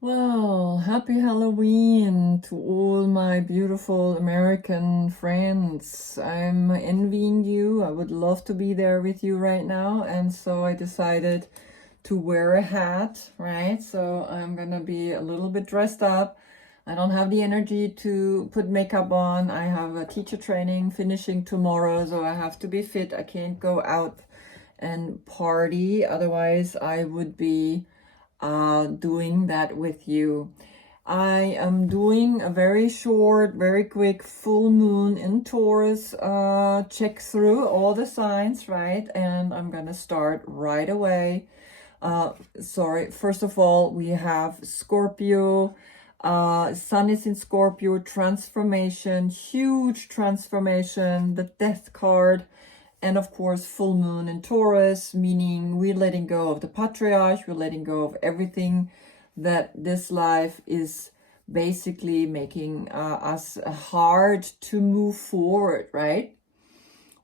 Well, happy Halloween to all my beautiful American friends. I'm envying you. I would love to be there with you right now. And so I decided to wear a hat, right? So I'm gonna be a little bit dressed up. I don't have the energy to put makeup on. I have a teacher training finishing tomorrow, so I have to be fit. I can't go out and party. Otherwise, I would be doing that with you. I am doing a very short, very quick full moon in Taurus check through all the signs, right? And I'm gonna start right away. First of all, we have Scorpio. Sun is in Scorpio, transformation, huge transformation, the death card. And of course, full moon in Taurus, meaning we're letting go of the Patriarch, we're letting go of everything that this life is basically making us hard to move forward, right?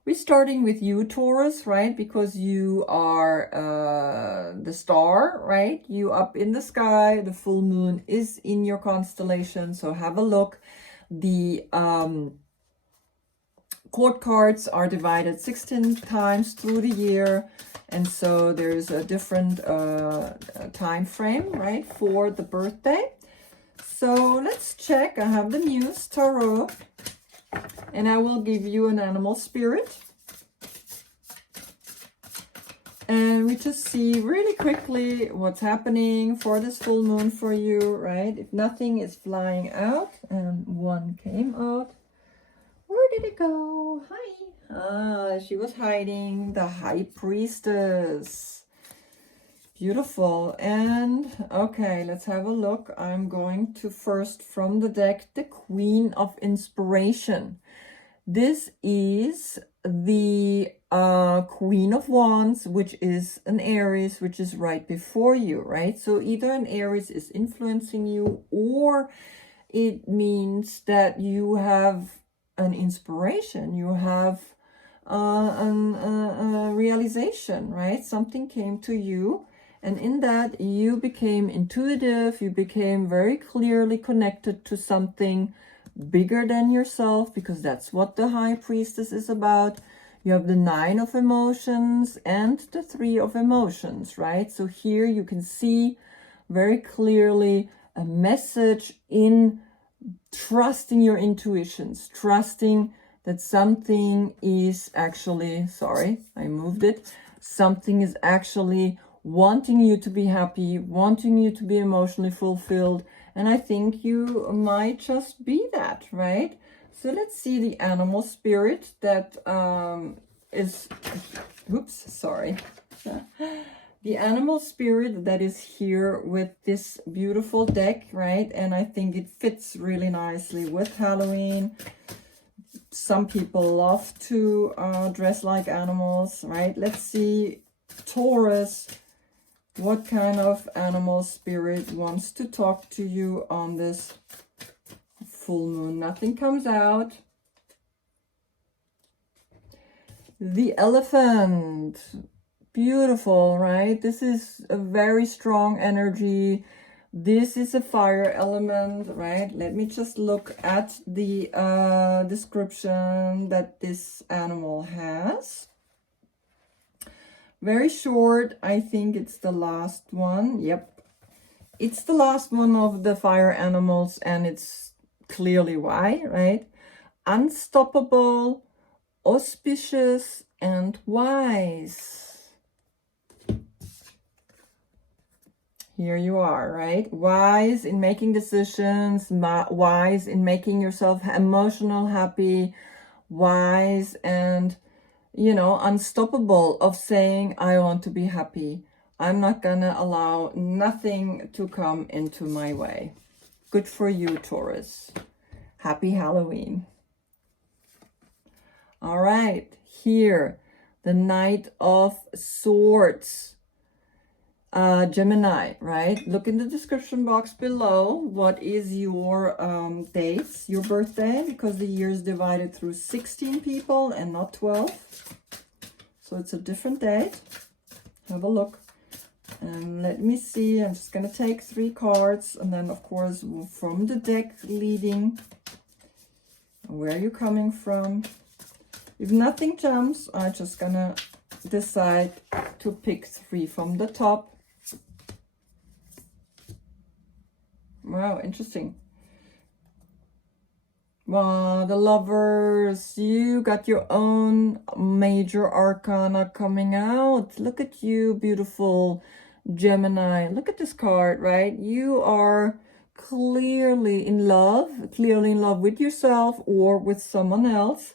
We're starting with you, Taurus, right? Because you are the star, right? You up in the sky. The full moon is in your constellation. So have a look. The court cards are divided 16 times through the year. And so there's a different time frame, right, for the birthday. So let's check. I have the Muse Tarot. And I will give you an animal spirit. And we just see really quickly what's happening for this full moon for you, right? If nothing is flying out, and one came out. Where did it go? Hi. She was hiding. The High Priestess. Beautiful. And okay, let's have a look. I'm going to first from the deck, the Queen of Inspiration. This is the Queen of Wands, which is an Aries, which is right before you, right? So either an Aries is influencing you, or it means that you have an inspiration, you have a realization, right? Something came to you. And in that, you became intuitive, you became very clearly connected to something bigger than yourself, because that's what the High Priestess is about. You have the 9 of emotions and the 3 of emotions, right? So here you can see very clearly a message in trusting your intuitions, trusting that something is actually, sorry, I moved it. Something is actually wanting you to be happy, wanting you to be emotionally fulfilled. And I think you might just be that, right? So let's see the animal spirit that is, oops, sorry. The animal spirit that is here with this beautiful deck, right? And I think it fits really nicely with Halloween. Some people love to dress like animals, right? Let's see, Taurus, what kind of animal spirit wants to talk to you on this full moon? Nothing comes out. The elephant. Beautiful, right? This is a very strong energy. This is a fire element, right? Let me just look at the description that this animal has. Very short. I think it's the last one. Yep. It's the last one of the fire animals, and it's clearly why, right? Unstoppable, auspicious, and wise. Here you are, right? Wise in making decisions, wise in making yourself emotional, happy, wise and, unstoppable of saying, I want to be happy. I'm not gonna allow nothing to come into my way. Good for you, Taurus. Happy Halloween. All right, here, the Knight of Swords. Gemini, right? Look in the description box below. What is your dates, your birthday? Because the year is divided through 16 people and not 12. So it's a different date. Have a look. And let me see, I'm just going to take 3 cards, and then of course from the deck leading, where you're coming from. If nothing jumps, I'm just going to decide to pick 3 from the top. Wow, interesting. Wow, the Lovers, you got your own major arcana coming out. Look at you, beautiful Gemini. Look at this card, right? You are clearly in love with yourself or with someone else.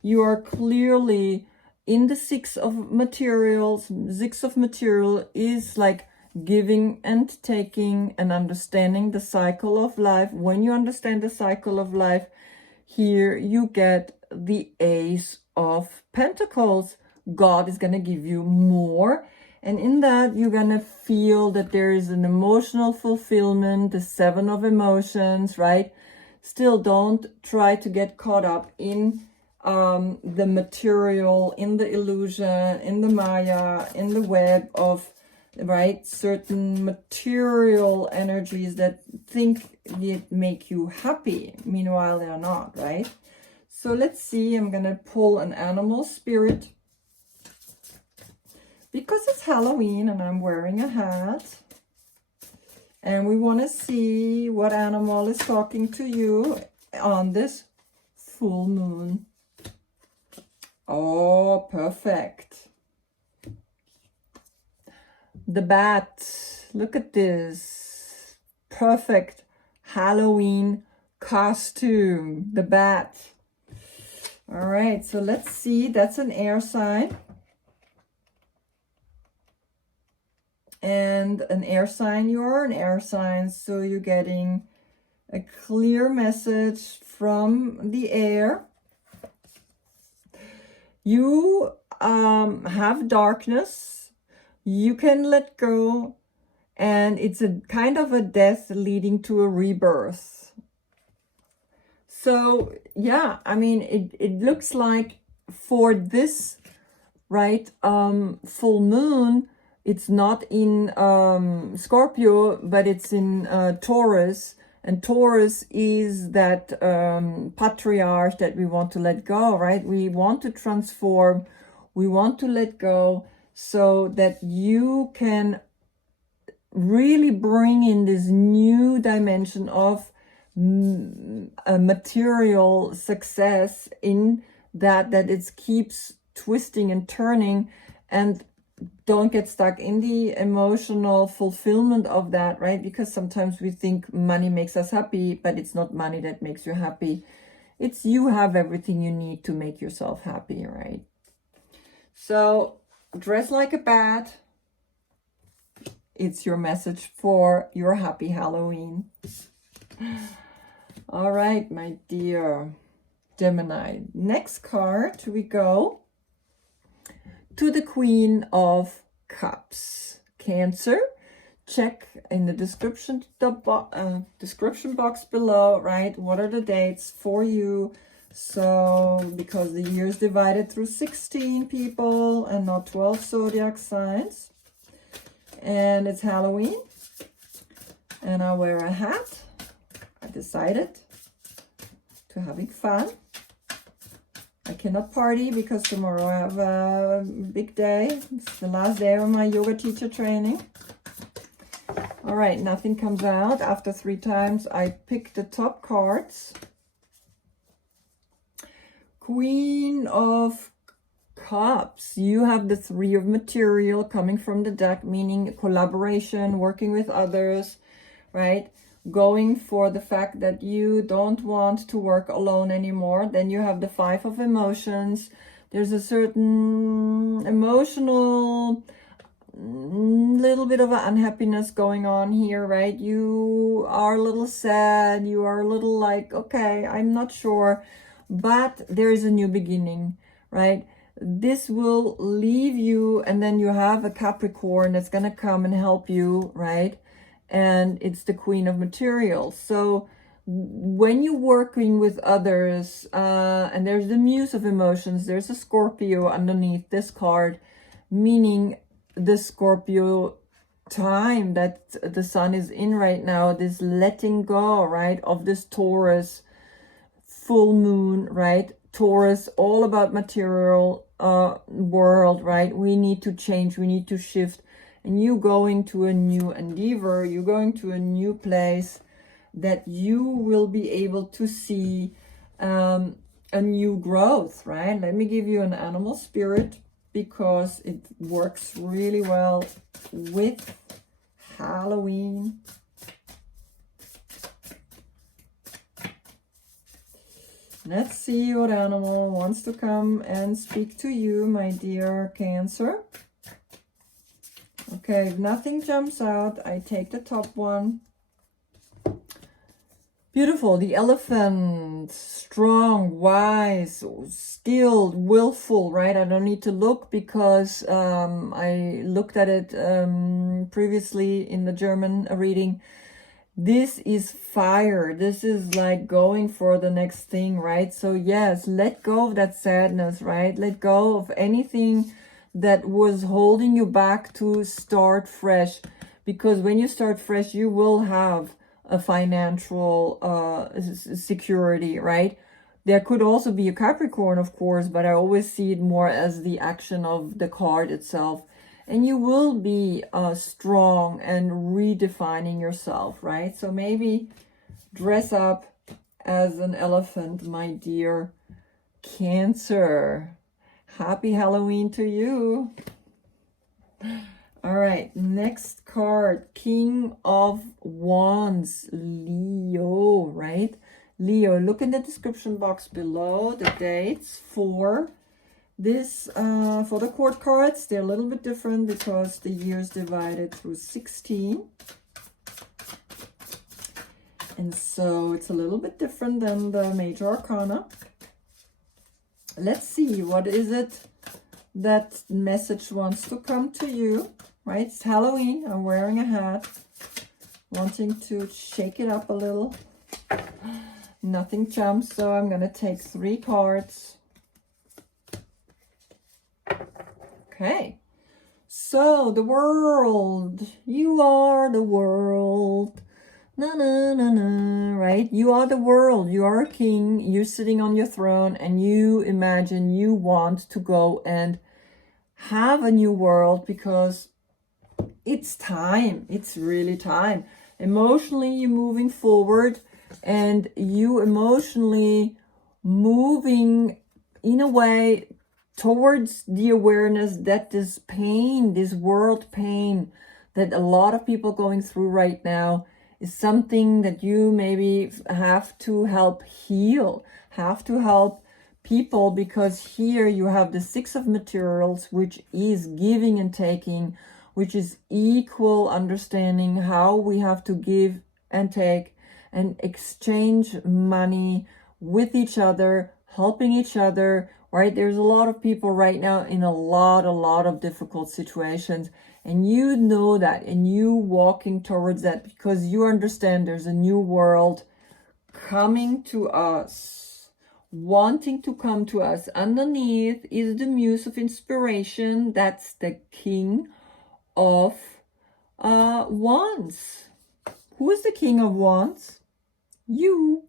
You are clearly in the 6 of materials. 6 of material is like giving and taking and understanding the cycle of life. When you understand the cycle of life, here you get the Ace of Pentacles. God is going to give you more. And in that, you're going to feel that there is an emotional fulfillment, the 7 of emotions, right? Still, don't try to get caught up in the material, in the illusion, in the Maya, in the web of, right, certain material energies that think it make you happy. Meanwhile, they're not, right? So let's see. I'm going to pull an animal spirit because it's Halloween and I'm wearing a hat. And we want to see what animal is talking to you on this full moon. Oh, perfect. The bat. Look at this. Perfect Halloween costume. The bat. All right, so let's see. That's an air sign. And an air sign, you're an air sign, so you're getting a clear message from the air. You have darkness. You can let go, and it's a kind of a death leading to a rebirth. So yeah, I mean, it looks like for this, right, full moon, it's not in Scorpio, but it's in Taurus. And Taurus is that Patriarch that we want to let go, right? We want to transform. We want to let go so that you can really bring in this new dimension of a material success in that it keeps twisting and turning, and don't get stuck in the emotional fulfillment of that, right? Because sometimes we think money makes us happy, but it's not money that makes you happy. It's you have everything you need to make yourself happy, right? So dress like a bat. It's your message for your happy Halloween. All right, my dear Gemini. Next card we go to the Queen of Cups. Cancer. Check in the description box below, right? What are the dates for you? So, because the year is divided through 16 people and not 12 zodiac signs. And it's Halloween. And I wear a hat. I decided to having fun. I cannot party because tomorrow I have a big day. It's the last day of my yoga teacher training. All right, nothing comes out. After 3 times, I pick the top cards. Queen of Cups. You have the 3 of material coming from the deck, meaning collaboration, working with others, right? Going for the fact that you don't want to work alone anymore. Then you have the 5 of emotions. There's a certain emotional little bit of an unhappiness going on here, right? You are a little sad. You are a little like, okay, I'm not sure, but there's a new beginning, right? This will leave you, and then you have a Capricorn that's going to come and help you, right? And it's the Queen of Materials. So when you're working with others, and there's the Muse of Emotions, there's a Scorpio underneath this card, meaning the Scorpio time that the sun is in right now, this letting go, right, of this Taurus full moon, right? Taurus, all about material world, right? We need to change, we need to shift. And you going to a new endeavor, you're going to a new place that you will be able to see a new growth, right? Let me give you an animal spirit because it works really well with Halloween. Let's see what animal wants to come and speak to you, my dear Cancer. Okay, if nothing jumps out, I take the top one. Beautiful, the elephant, strong, wise, skilled, willful, right? I don't need to look because I looked at it previously in the German reading. This is fire. This is like going for the next thing, right? So yes, let go of that sadness, right? Let go of anything that was holding you back to start fresh. Because when you start fresh, you will have a financial security, right? There could also be a Capricorn, of course, but I always see it more as the action of the card itself. And you will be strong and redefining yourself, right? So maybe dress up as an elephant, my dear Cancer. Happy Halloween to you. All right, next card, King of Wands, Leo, right? Leo, look in the description box below, the dates for this, for the court cards. They're a little bit different because the year is divided through 16. And so it's a little bit different than the major arcana. Let's see, what is it that message wants to come to you? Right, it's Halloween. I'm wearing a hat, wanting to shake it up a little. Nothing jumps, so I'm gonna take 3 cards. Okay, so the world. You are the world. Na na na na. Right, you are the world. You are a king. You're sitting on your throne, and you imagine you want to go and have a new world because it's time. It's really time. Emotionally, you're moving forward and you emotionally moving in a way towards the awareness that this pain, this world pain that a lot of people going through right now is something that you maybe have to help heal, have to help people, because here you have the 6 of materials, which is giving and taking, which is equal understanding how we have to give and take and exchange money with each other, helping each other, right? There's a lot of people right now in a lot of difficult situations, and you know that, and you walking towards that because you understand there's a new world coming to us, wanting to come to us. Underneath is the muse of inspiration. That's the King of Wands. Who is the King of Wands? You.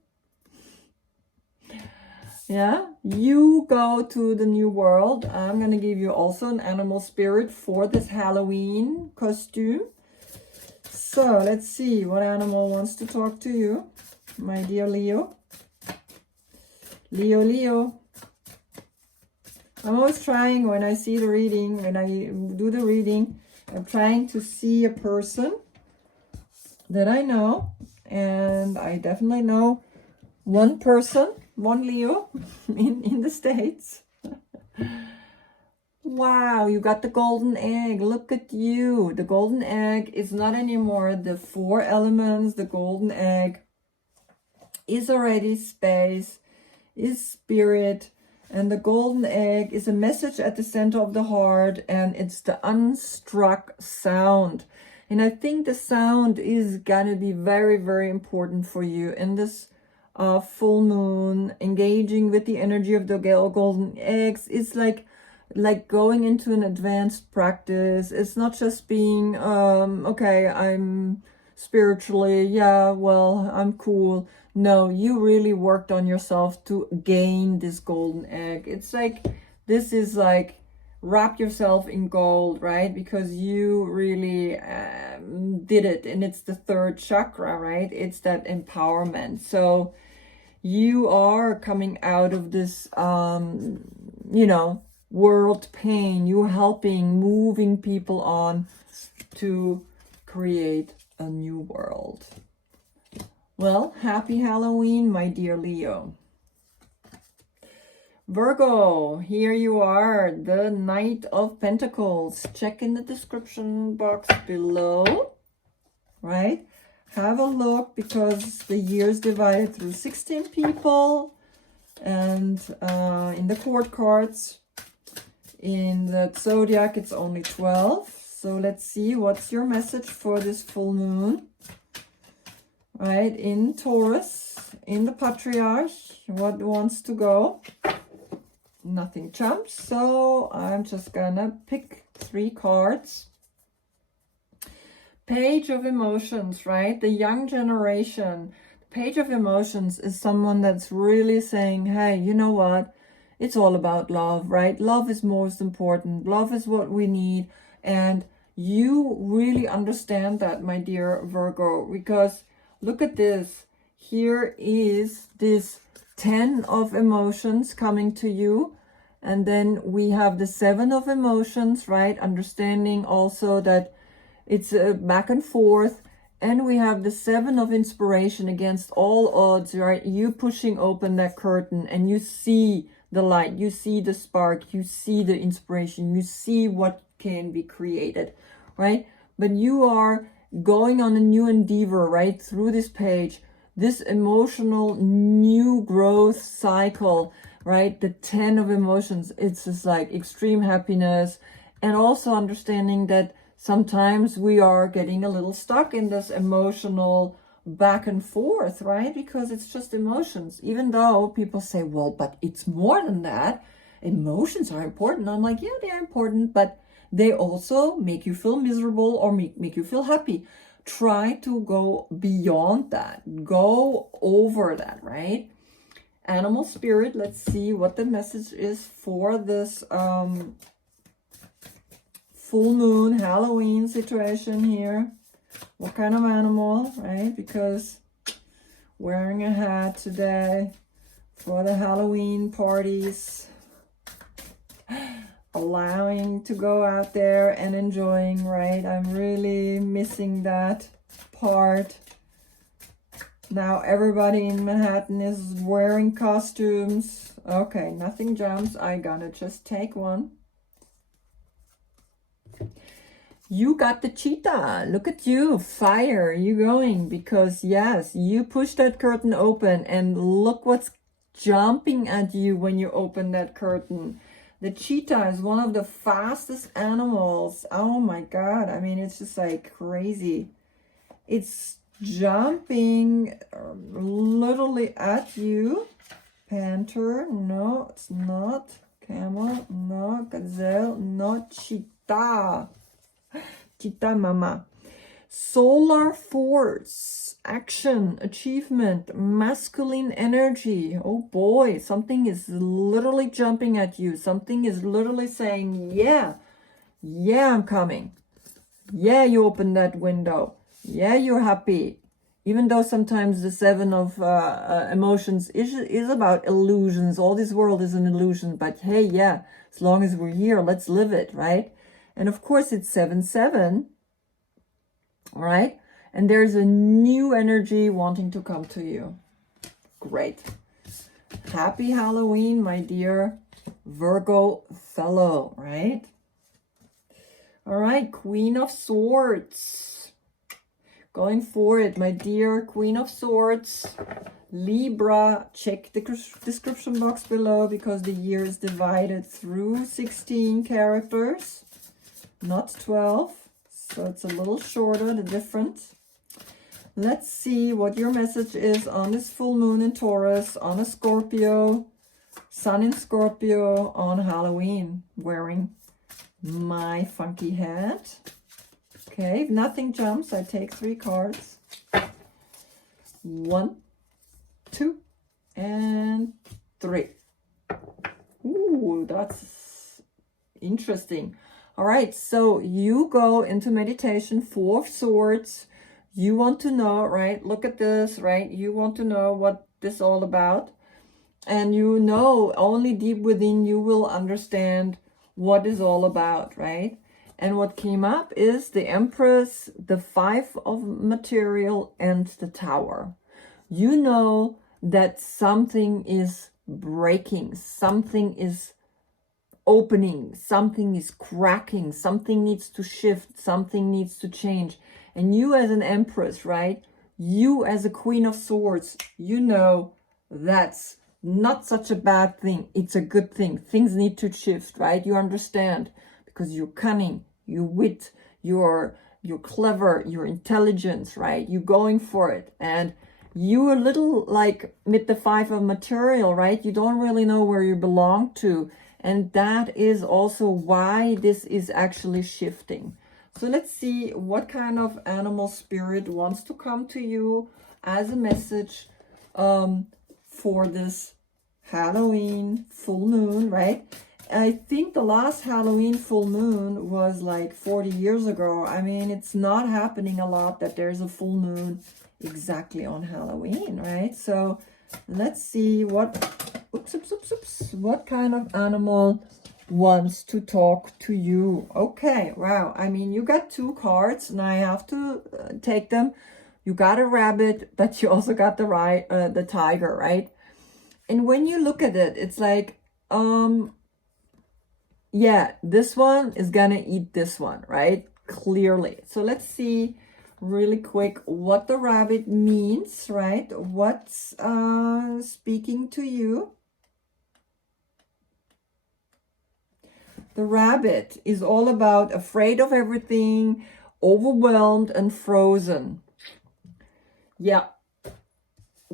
Yeah, you go to the new world. I'm gonna give you also an animal spirit for this Halloween costume. So let's see what animal wants to talk to you, my dear Leo. Leo. I'm always trying, when I see the reading, when I do the reading, I'm trying to see a person that I know, and I definitely know one person, one Leo in the States. Wow, you got the golden egg. Look at you. The golden egg is not anymore the 4 elements. The golden egg is already space, is spirit, and the golden egg is a message at the center of the heart, and it's the unstruck sound. And I think the sound is gonna be very, very important for you in this full moon, engaging with the energy of the golden eggs. It's like like going into an advanced practice. It's not just being, okay, I'm spiritually, yeah, well, I'm cool. No, you really worked on yourself to gain this golden egg. It's like, this is like, wrap yourself in gold, right? Because you really did it. And it's the third chakra, right? It's that empowerment. So you are coming out of this, you know, world pain. You're helping, moving people on to create a new world. Well, happy Halloween, my dear Leo. Virgo, here you are, the Knight of Pentacles. Check in the description box below, right? Have a look, because the year is divided through 16 people. And in the court cards, in the Zodiac, it's only 12. So let's see, what's your message for this full moon? Right, in Taurus, in the Patriarch, what wants to go? Nothing jumps, so I'm just gonna pick 3 cards. Page of Emotions, right? The young generation. Page of Emotions is someone that's really saying, hey, you know what? It's all about love, right? Love is most important. Love is what we need. And you really understand that, my dear Virgo, because look at this. Here is this 10 of emotions coming to you. And then we have the 7 of emotions, right? Understanding also that it's back and forth. And we have the 7 of inspiration against all odds, right? You pushing open that curtain and you see the light, you see the spark, you see the inspiration, you see what can be created, right? But you are going on a new endeavor, right? Through this page, this emotional new growth cycle, right? The 10 of emotions, it's just like extreme happiness, and also understanding that sometimes we are getting a little stuck in this emotional back and forth, right? Because it's just emotions. Even though people say, well, but it's more than that. Emotions are important. I'm like, yeah, they are important, but they also make you feel miserable or make you feel happy. Try to go beyond that. Go over that, right? Animal spirit, let's see what the message is for this full moon Halloween situation here. What kind of animal, right? Because wearing a hat today for the Halloween parties, allowing to go out there and enjoying, right? I'm really missing that part. Now everybody in Manhattan is wearing costumes. Okay, nothing jumps. I gotta just take one. You got the cheetah. Look at you. Fire. You going. Because yes, you push that curtain open and look what's jumping at you when you open that curtain. The cheetah is one of the fastest animals. Oh my God. I mean, it's just like crazy. It's jumping literally at you. Panther. No, it's not. Camel. No. Gazelle. No. Cheetah. Cheetah mama. Solar force, action, achievement, masculine energy. Oh boy, something is literally jumping at you. Something is literally saying, yeah, I'm coming. Yeah, you open that window. Yeah, you're happy. Even though sometimes the 7 of emotions is about illusions. All this world is an illusion. But hey, yeah, as long as we're here, let's live it, right? And of course, it's 7-7, right? And there's a new energy wanting to come to you. Great. Happy Halloween, my dear Virgo fellow, right? All right, Queen of Swords. Going for it, my dear Queen of Swords. Libra, check the description box below because the year is divided through 16 characters. Not 12, so it's a little shorter, the difference. Let's see what your message is on this full moon in Taurus, on a Scorpio, Sun in Scorpio on Halloween, wearing my funky hat. Okay, if nothing jumps, I take 3 cards. 1, 2, and 3. Ooh, that's interesting. All right, so you go into meditation, 4 of Swords. You want to know, right? Look at this, right? You want to know what this is all about. And you know, only deep within you will understand what it's all about, right? And what came up is the Empress, the 5 of Material, and the Tower. You know that something is breaking, something is opening, something is cracking, something needs to shift, something needs to change. And you as an Empress, right? You as a Queen of Swords, you know that's not such a bad thing. It's a good thing. Things need to shift, right? You understand because you're cunning, you're wit, you're clever, you're intelligence, right? You're going for it. And you're a little like with the 5 of Material, right? You don't really know where you belong to. And that is also why this is actually shifting. So let's see what kind of animal spirit wants to come to you as a message for this Halloween full moon, right? I think the last Halloween full moon was like 40 years ago. I mean, it's not happening a lot that there's a full moon exactly on Halloween, right? So let's see what kind of animal wants to talk to you. Okay, wow. I mean, you got 2 cards and I have to take them. You got a rabbit, but you also got the tiger, right? And when you look at it, it's like, yeah, this one is gonna eat this one, right? Clearly. So let's see really quick what the rabbit means, right? What's speaking to you? The rabbit is all about afraid of everything, overwhelmed and frozen. Yeah.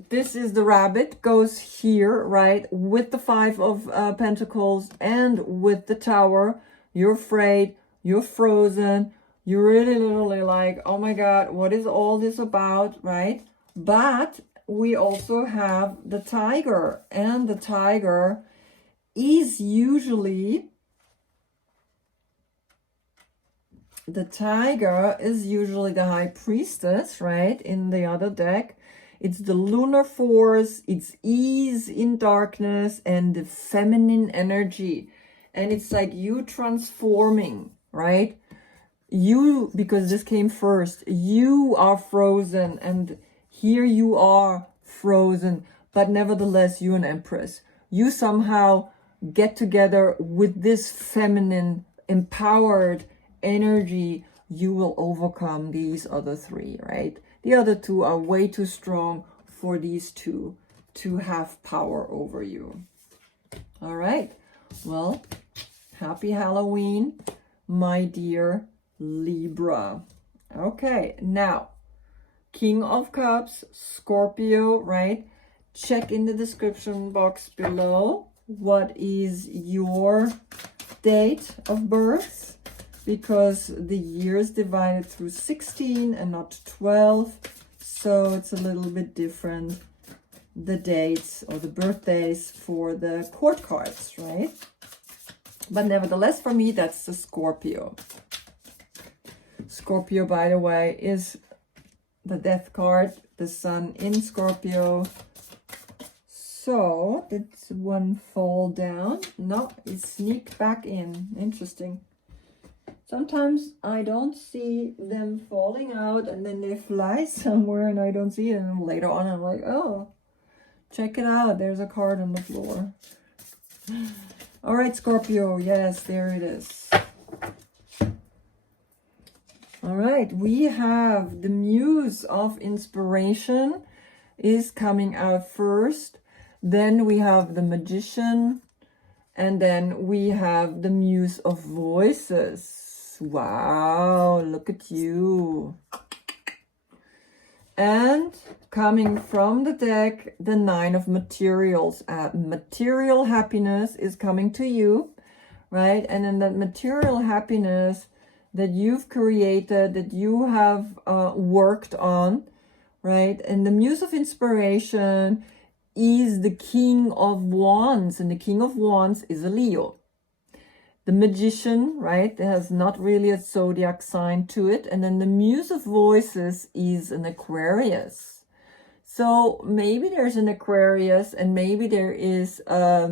This is the rabbit, goes here, right? With the 5 of Pentacles and with the Tower. You're afraid, you're frozen, you're really literally like, oh my God, what is all this about, right? But we also have the tiger, and the tiger is usually... The tiger is usually the high priestess, right? In the other deck. It's the lunar force, it's ease in darkness and the feminine energy. And it's like you transforming, right? You, because this came first, you are frozen and here you are frozen. But nevertheless, you're an Empress. You somehow get together with this feminine, empowered energy. You will overcome these other 3, right? The other 2 are way too strong for these 2 to have power over you. All right. Well, happy Halloween, my dear Libra. Okay, now, King of Cups, Scorpio, right? Check in the description box below. What is your date of birth? Because the year is divided through 16 and not 12. So it's a little bit different, the dates or the birthdays for the court cards, right? But nevertheless, for me, that's the Scorpio. Scorpio, by the way, is the death card, the sun in Scorpio. So did one fall down? No, it sneaked back in. Interesting. Sometimes I don't see them falling out and then they fly somewhere and I don't see them. Later on, I'm like, oh, check it out. There's a card on the floor. All right, Scorpio. Yes, there it is. All right, we have the Muse of Inspiration is coming out first. Then we have the Magician. And then we have the Muse of Voices. Wow, look at you. And coming from the deck, the Nine of Materials. Material happiness is coming to you, right? And in that material happiness that you've created, that you have worked on, right? And the Muse of Inspiration is the King of Wands, and the King of Wands is a Leo. The Magician, right, it has not really a zodiac sign to it. And then the Muse of Voices is an Aquarius. So maybe there's an Aquarius and maybe there is a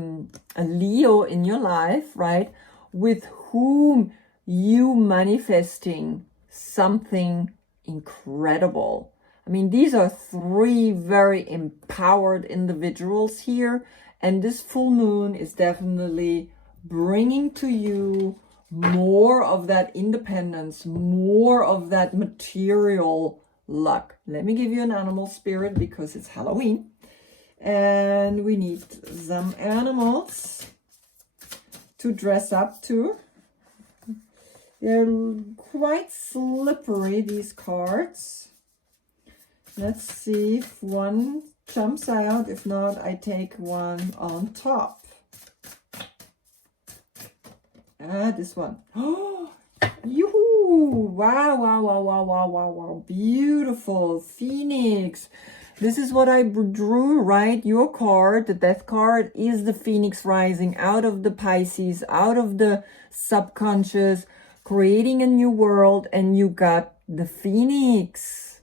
Leo in your life, right, with whom you manifesting something incredible. I mean, these are three very empowered individuals here. And this full moon is definitely bringing to you more of that independence, more of that material luck. Let me give you an animal spirit because it's Halloween and we need some animals to dress up to. They're quite slippery, these cards. Let's see if one jumps out. If not, I take one on top. This one. Oh, yoo-hoo! Wow, wow, wow, wow, wow, wow, wow. Beautiful. Phoenix. This is what I drew, right? Your card, the death card, is the Phoenix rising out of the Pisces, out of the subconscious, creating a new world, and you got the Phoenix.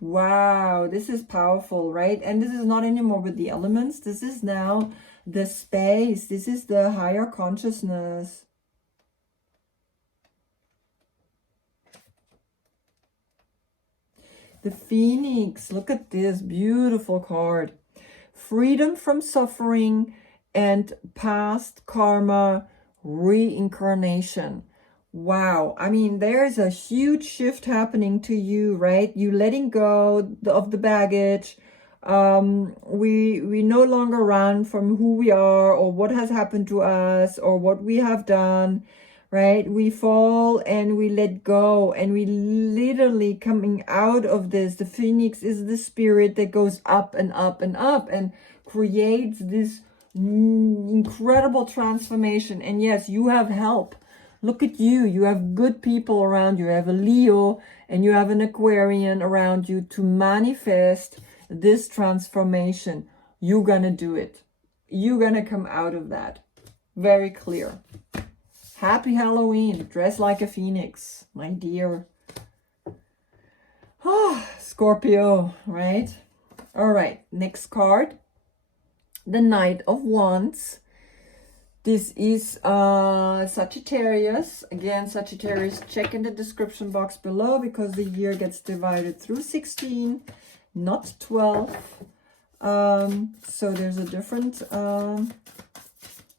Wow, this is powerful, right? And this is not anymore with the elements. This is now the space. This is the higher consciousness. The Phoenix, look at this beautiful card. Freedom from suffering and past karma reincarnation. Wow, I mean, there's a huge shift happening to you, right? You letting go of the baggage. We no longer run from who we are or what has happened to us or what we have done, right? We fall and we let go, and we literally coming out of this. The Phoenix is the spirit that goes up and up and up and creates this incredible transformation. And yes, you have help. Look at you. You have good people around you. You have a Leo and you have an Aquarian around you to manifest this transformation. You're gonna do it. You're gonna come out of that. Very clear. Happy Halloween. Dress like a phoenix, my dear. Oh, Scorpio, right? All right, next card. The Knight of Wands. This is Sagittarius. Again, Sagittarius, check in the description box below because the year gets divided through 16, not 12. So there's a different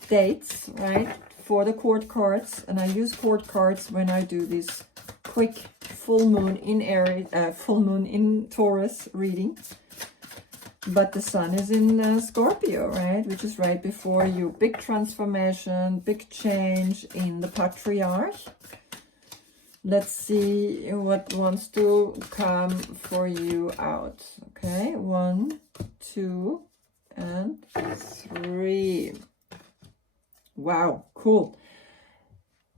dates, right, for the court cards. And I use court cards when I do this quick full moon in Aries, full moon in Taurus reading. But the sun is in Scorpio, right? Which is right before you. Big transformation, big change in the Patriarch. Let's see what wants to come for you out. Okay, 1, 2, and 3. Wow, cool.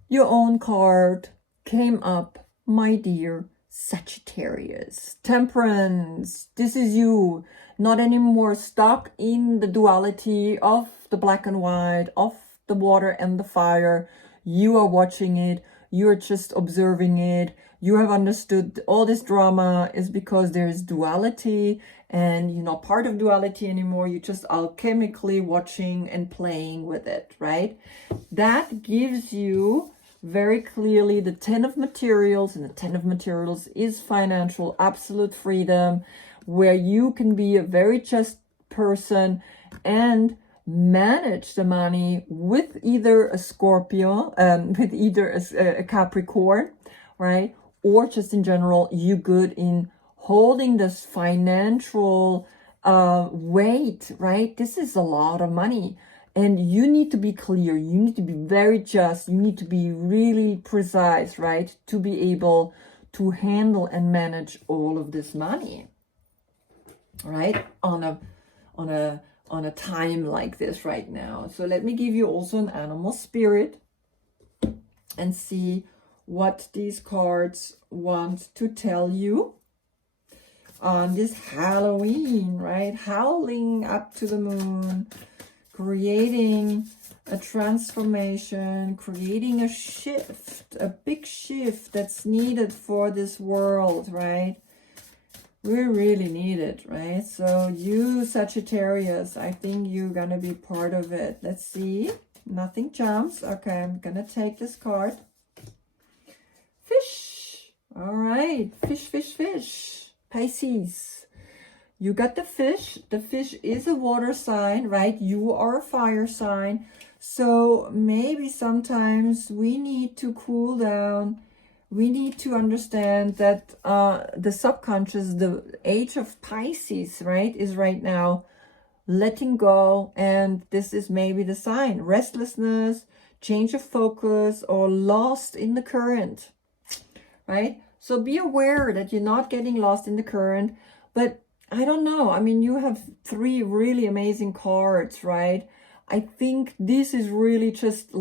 Your own card came up, my dear Sagittarius. Temperance, this is you. Not anymore stuck in the duality of the black and white, of the water and the fire. You are watching it. You're just observing it. You have understood all this drama is because there is duality and you're not part of duality anymore. You're just alchemically watching and playing with it, right? That gives you very clearly the 10 of materials, and the 10 of materials is financial absolute freedom, where you can be a very just person and manage the money with either a Scorpio, with either a Capricorn, right? Or just in general, you good in holding this financial weight, right? This is a lot of money. And you need to be clear. You need to be very just. You need to be really precise, right? To be able to handle and manage all of this money, right? On a time like this right now. So let me give you also an animal spirit and see what these cards want to tell you on this Halloween, right? Howling up to the moon, creating a transformation, creating a shift, a big shift that's needed for this world, right? We really need it, right? So you, Sagittarius, I think you're gonna be part of it. Let's see. Nothing jumps. Okay, I'm gonna take this card. Fish. All right. Fish, fish, fish. Pisces. You got the fish. The fish is a water sign, right? You are a fire sign. So maybe sometimes we need to cool down. We need to understand that the subconscious, the age of Pisces, right, is right now letting go. And this is maybe the sign. Restlessness, change of focus, or lost in the current, right? So be aware that you're not getting lost in the current. But I don't know. I mean, you have 3 really amazing cards, right? I think this is really just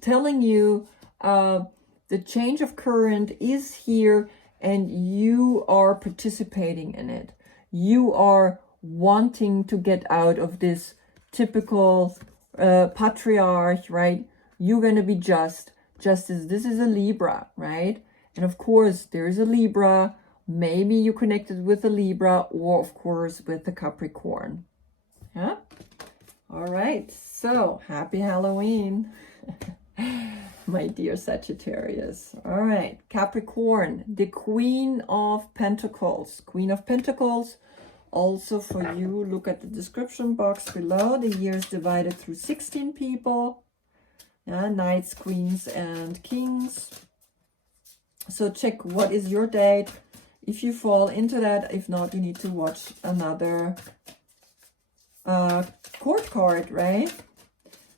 telling you the change of current is here and you are participating in it. You are wanting to get out of this typical patriarch, right? You're going to be just as this is a Libra, right? And of course, there is a Libra. Maybe you connected with a Libra or, of course, with the Capricorn. Yeah? All right. So, happy Halloween, my dear Sagittarius. All right. Capricorn, the Queen of Pentacles. Queen of Pentacles. Also for you, look at the description box below. The year is divided through 16 people. Yeah, knights, queens, and kings. So check what is your date. If you fall into that, if not, you need to watch another court card, right?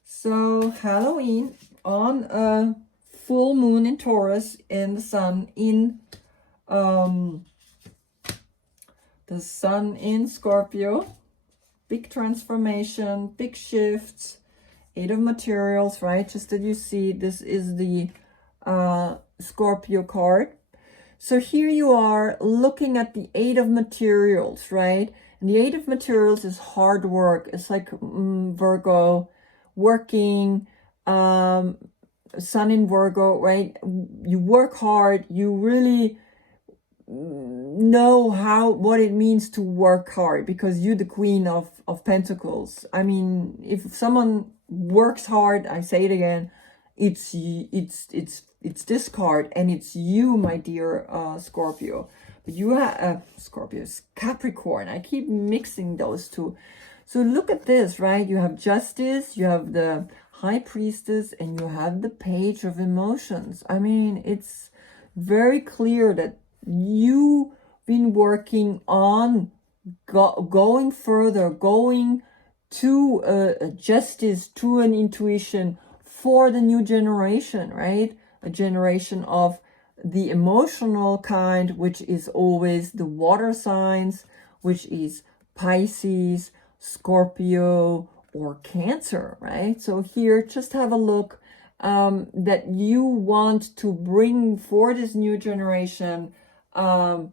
So Halloween on a full moon in Taurus and the sun in Scorpio. Big transformation, big shifts, 8 of materials, right? Just that you see, this is the Scorpio card. So here you are looking at the 8 of materials, right? And the 8 of materials is hard work. It's like Virgo, working, sun in Virgo, right? You work hard. You really know what it means to work hard because you're the Queen of Pentacles. I mean, if someone works hard, I say it again, it's this card, and it's you, my dear Scorpio. But you have Scorpius, Capricorn. I keep mixing those two. So look at this, right? You have Justice, you have the High Priestess, and you have the Page of Emotions. I mean, it's very clear that you've been working on going further, going to a justice, to an intuition for the new generation, right? A generation of the emotional kind, which is always the water signs, which is Pisces, Scorpio, or Cancer, right? So here, just have a look that you want to bring for this new generation. You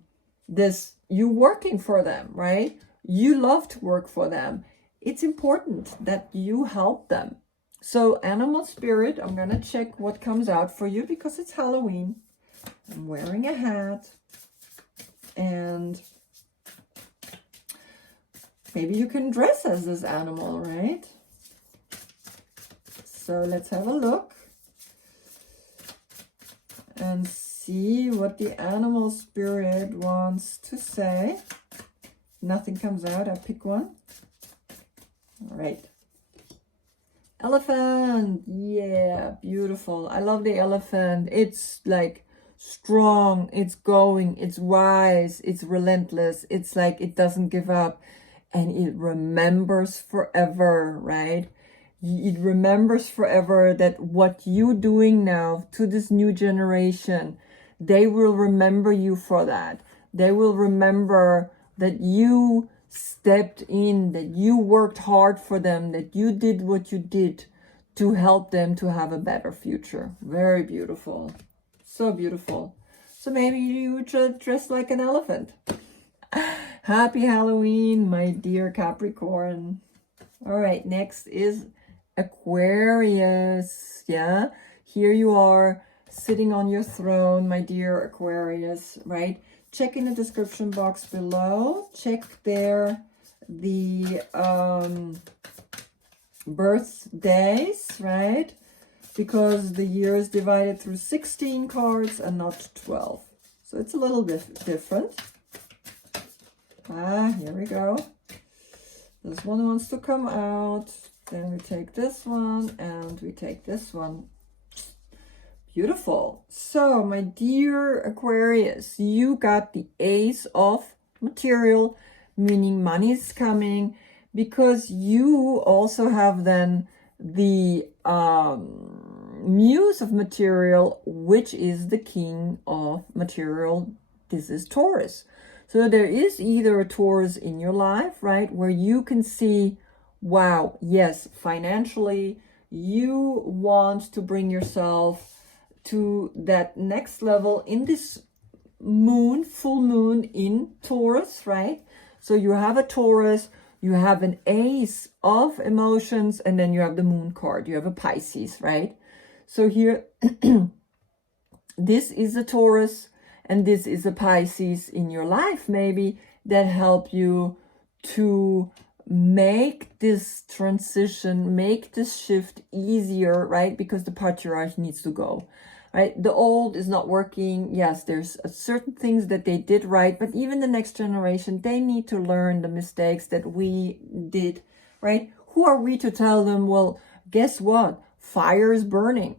working for them, right? You love to work for them. It's important that you help them. So animal spirit, I'm going to check what comes out for you because it's Halloween. I'm wearing a hat. And maybe you can dress as this animal, right? So let's have a look and see what the animal spirit wants to say. Nothing comes out. I pick one. All right. Elephant. Yeah, beautiful. I love the elephant. It's like strong. It's going. It's wise. It's relentless. It's like it doesn't give up. And it remembers forever, right? It remembers forever that what you're doing now to this new generation, they will remember you for that. They will remember that you stepped in, that you worked hard for them, that you did what you did to help them to have a better future. Very beautiful. So beautiful. So maybe you dress like an elephant. Happy Halloween, my dear Capricorn. All right, next is Aquarius. Yeah, here you are sitting on your throne, my dear Aquarius, right? Check in the description box below. Check there the birthdays, right? Because the year is divided through 16 cards and not 12. So it's a little bit different. Here we go. This one wants to come out. Then we take this one and we take this one. Beautiful. So, my dear Aquarius, you got the Ace of Material, meaning money's coming, because you also have then the Muse of Material, which is the King of Material. This is Taurus. So there is either a Taurus in your life, right, where you can see, wow, yes, financially, you want to bring yourself to that next level in this moon, full moon in Taurus, right? So you have a Taurus, you have an Ace of Emotions, and then you have the Moon card. You have a Pisces, right? So here, this is a Taurus, and this is a Pisces in your life, maybe, that help you to make this transition, make this shift easier, right? Because the Patriarch needs to go, right? The old is not working. Yes, there's certain things that they did right, but even the next generation, they need to learn the mistakes that we did, right? Who are we to tell them, well, guess what? Fire is burning.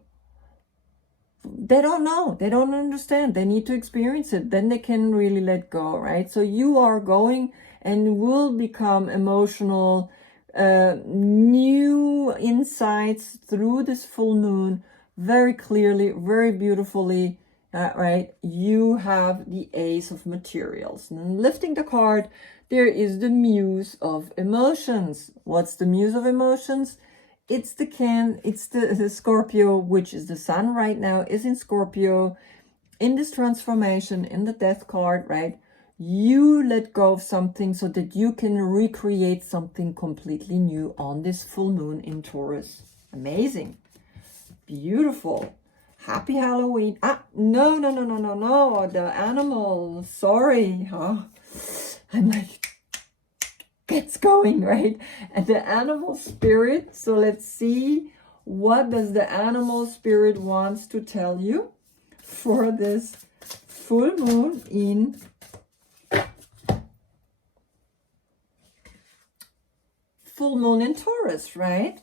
They don't know. They don't understand. They need to experience it. Then they can really let go, right? So you are going and will become emotional, new insights through this full moon, very clearly, very beautifully, right? You have the Ace of Materials. And lifting the card, there is the Muse of Emotions. What's the Muse of Emotions? It's the Scorpio, which is the sun right now, is in Scorpio, in this transformation, in the Death card, right? You let go of something so that you can recreate something completely new on this full moon in Taurus. Amazing. Beautiful. Happy Halloween. No. The animal. Sorry. I'm like, gets going, right? And the animal spirit. So let's see, what does the animal spirit wants to tell you for this full moon in Taurus, right?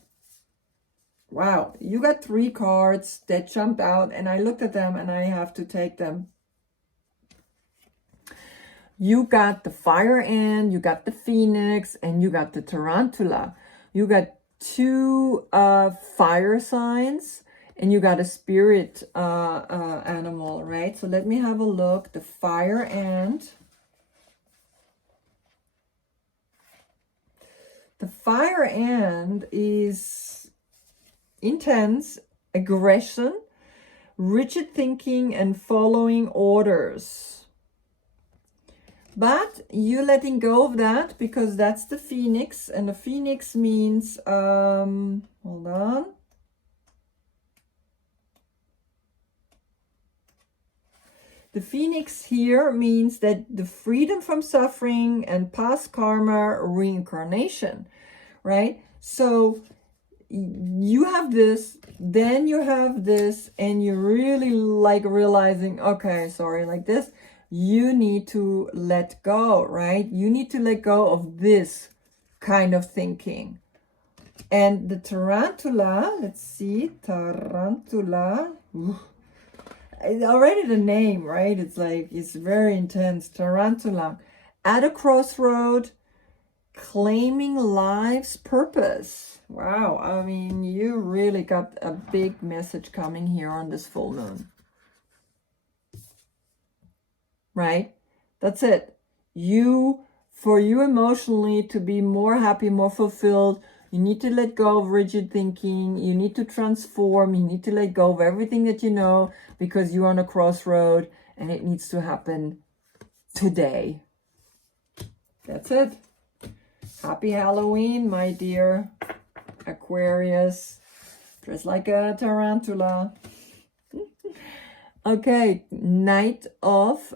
Wow, you got 3 cards that jump out, and I looked at them and I have to take them. You got the Fire Ant, you got the Phoenix, and you got the Tarantula. You got 2 fire signs, and you got a spirit animal, right? So let me have a look. The Fire Ant. The Fire Ant is intense, aggression, rigid thinking, and following orders. But you letting go of that, because that's the Phoenix, and the Phoenix means, hold on. The Phoenix here means that the freedom from suffering and past karma, reincarnation, right? So you have this, then you have this, and you're really like realizing, okay, sorry, like this, you need to let go, right? You need to let go of this kind of thinking. And the Tarantula, let's see, Tarantula. Already the name, right? It's like, it's very intense. Tarantula. At a crossroad, claiming life's purpose. Wow, I mean, you really got a big message coming here on this full moon. right? That's it. For you emotionally to be more happy, more fulfilled, you need to let go of rigid thinking. You need to transform. You need to let go of everything that you know, because you're on a crossroad and it needs to happen today. That's it. Happy Halloween, my dear Aquarius. Dress like a tarantula. Okay, Knight of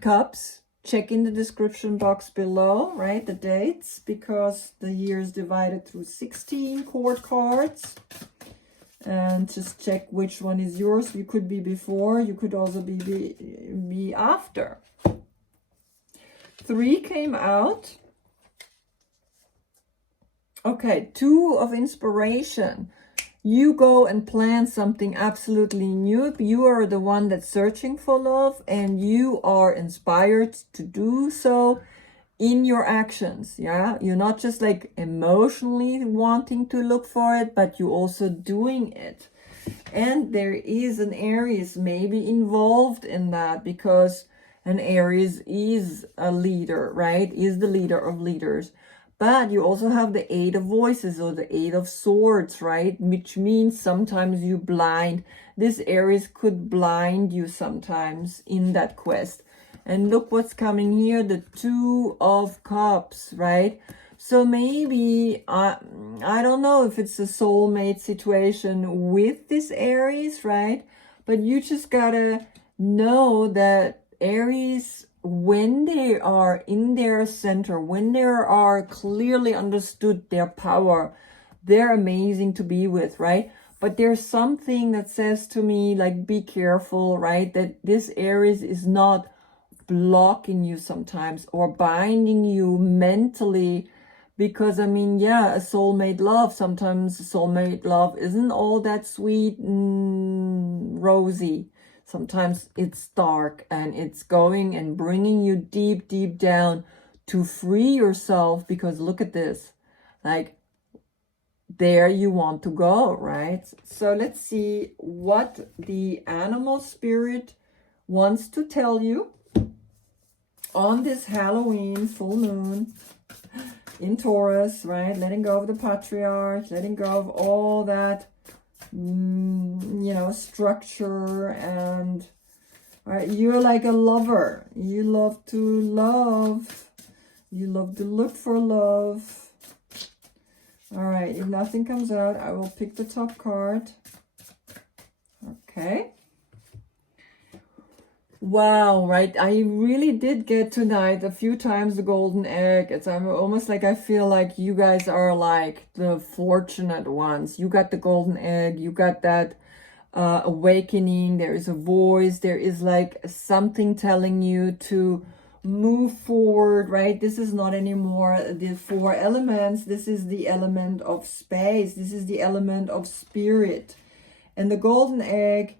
Cups. Check in the description box below, right? The dates, because the year is divided through 16 court cards. And just check which one is yours. You could be before. You could also be after. 3 came out. Okay, 2 of inspiration. You go and plan something absolutely new. You are the one that's searching for love, and you are inspired to do so in your actions. Yeah, you're not just like emotionally wanting to look for it, but you're also doing it. And there is an Aries maybe involved in that, because an Aries is a leader, right? Is the leader of leaders. But you also have the 8 of Voices, or the 8 of Swords, right? Which means sometimes you blind. This Aries could blind you sometimes in that quest. And look what's coming here, the 2 of Cups, right? So maybe, I don't know if it's a soulmate situation with this Aries, right? But you just gotta know that Aries, when they are in their center, when they are clearly understood their power, they're amazing to be with, right? But there's something that says to me, like, be careful, right? That this Aries is not blocking you sometimes or binding you mentally, because I mean, yeah, a soulmate love, sometimes soulmate love isn't all that sweet and rosy. Sometimes it's dark, and it's going and bringing you deep, deep down to free yourself, because look at this, like, there you want to go, right? So let's see what the animal spirit wants to tell you on this Halloween full moon in Taurus, right? Letting go of the Patriarch, letting go of all that, you know, structure. And right, you're like a lover. You love to love. You love to look for love. All right, if nothing comes out, I will pick the top card. Okay. Wow, right? I really did get tonight a few times the golden egg. It's almost like I feel like you guys are like the fortunate ones. You got the golden egg. You got that awakening. There is a voice. There is like something telling you to move forward, right? This is not anymore the 4 elements. This is the element of space. This is the element of spirit. And the golden egg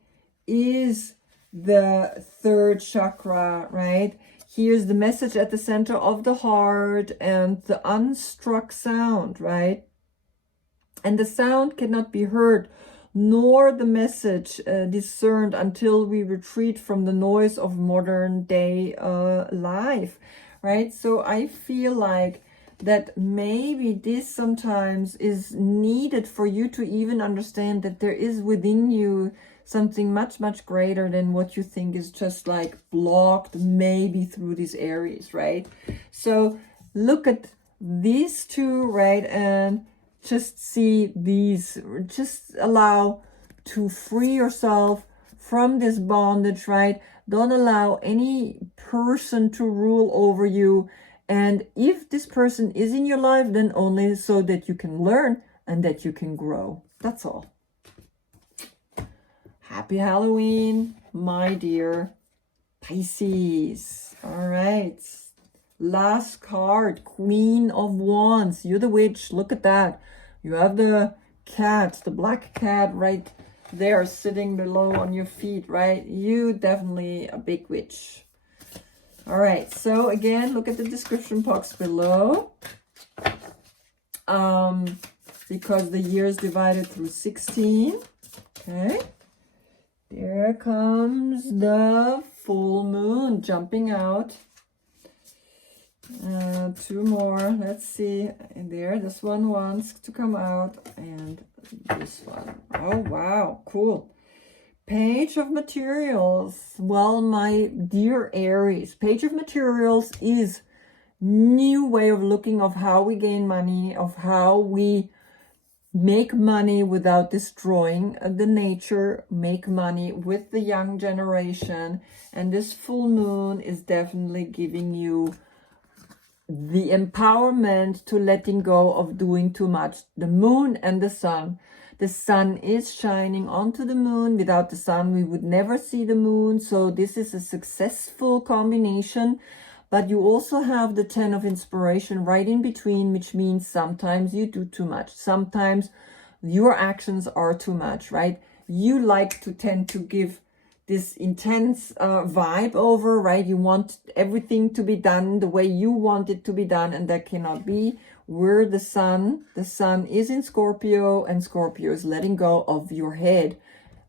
is the 3rd chakra, right? Here's the message at the center of the heart and the unstruck sound, right? And the sound cannot be heard, nor the message discerned, until we retreat from the noise of modern day life, right? So I feel like that maybe this sometimes is needed for you to even understand that there is within you something much, much greater than what you think is just like blocked maybe through these Aries, right? So look at these 2, right? And just see these, just allow to free yourself from this bondage, right? Don't allow any person to rule over you. And if this person is in your life, then only so that you can learn and that you can grow. That's all. Happy Halloween, my dear Pisces. All right. Last card, Queen of Wands. You're the witch. Look at that. You have the cat, the black cat right there sitting below on your feet, right? You definitely a big witch. All right. So again, look at the description box below. Because the year is divided through 16. Okay. There comes the full moon jumping out. 2 more. Let's see. And there, this one wants to come out, and this one. Oh, wow. Cool. Page of Materials. Well, my dear Aries, Page of Materials is new way of looking of how we gain money, of how we make money without destroying the nature, make money with the young generation. And this full moon is definitely giving you the empowerment to letting go of doing too much. The moon and the sun. The sun is shining onto the moon. Without the sun, we would never see the moon. So this is a successful combination. But you also have the 10 of inspiration right in between, which means sometimes you do too much. Sometimes your actions are too much, right? You like to tend to give this intense vibe over, right? You want everything to be done the way you want it to be done, and that cannot be. We're the sun. The sun is in Scorpio, and Scorpio is letting go of your head.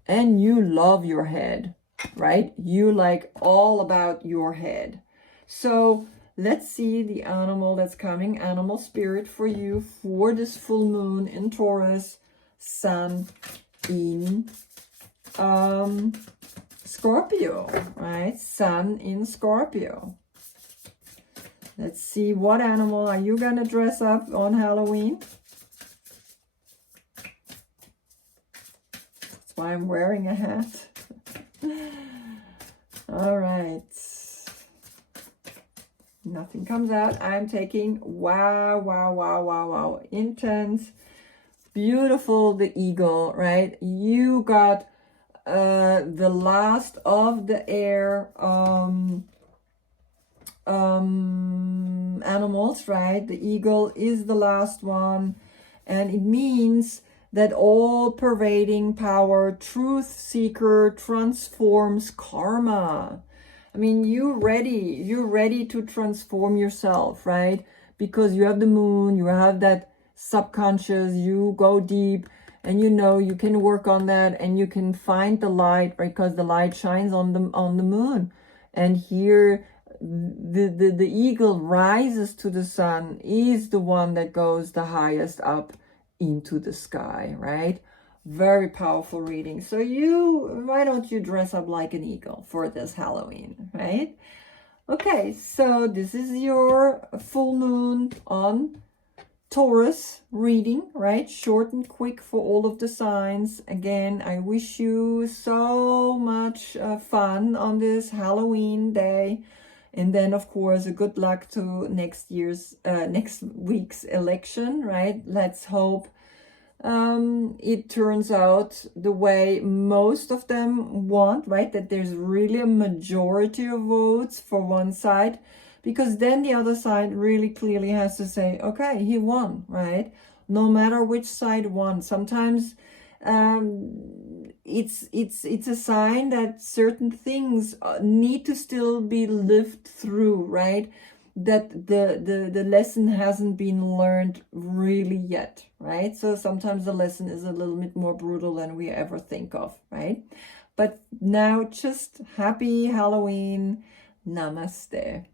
And you love your head, right? You like all about your head. So let's see the animal that's coming, animal spirit for you for this full moon in Taurus, sun in Scorpio, right? Sun in Scorpio. Let's see, what animal are you going to dress up on Halloween? That's why I'm wearing a hat. All right. Nothing comes out. I'm taking, wow, wow, wow, wow, wow. Intense, beautiful, the eagle, right? You got the last of the air animals, right? The eagle is the last one, and it means that all pervading power, truth seeker, transforms karma. I mean, you're ready to transform yourself, right? Because you have the moon, you have that subconscious, you go deep, and you know you can work on that, and you can find the light, right? Because the light shines on the moon. And here the eagle rises to the sun, is the one that goes the highest up into the sky, right? Very powerful reading. So why don't you dress up like an eagle for this Halloween, right? Okay, so this is your full moon on Taurus reading, right? Short and quick for all of the signs. Again, I wish you so much fun on this Halloween day. And then, of course, a good luck to next week's election, right? Let's hope it turns out the way most of them want, right? That there's really a majority of votes for one side, because then the other side really clearly has to say, okay, he won, right? No matter which side won. Sometimes it's a sign that certain things need to still be lived through, right? That the lesson hasn't been learned really yet, right? So sometimes the lesson is a little bit more brutal than we ever think of, right? But now, just happy Halloween. Namaste.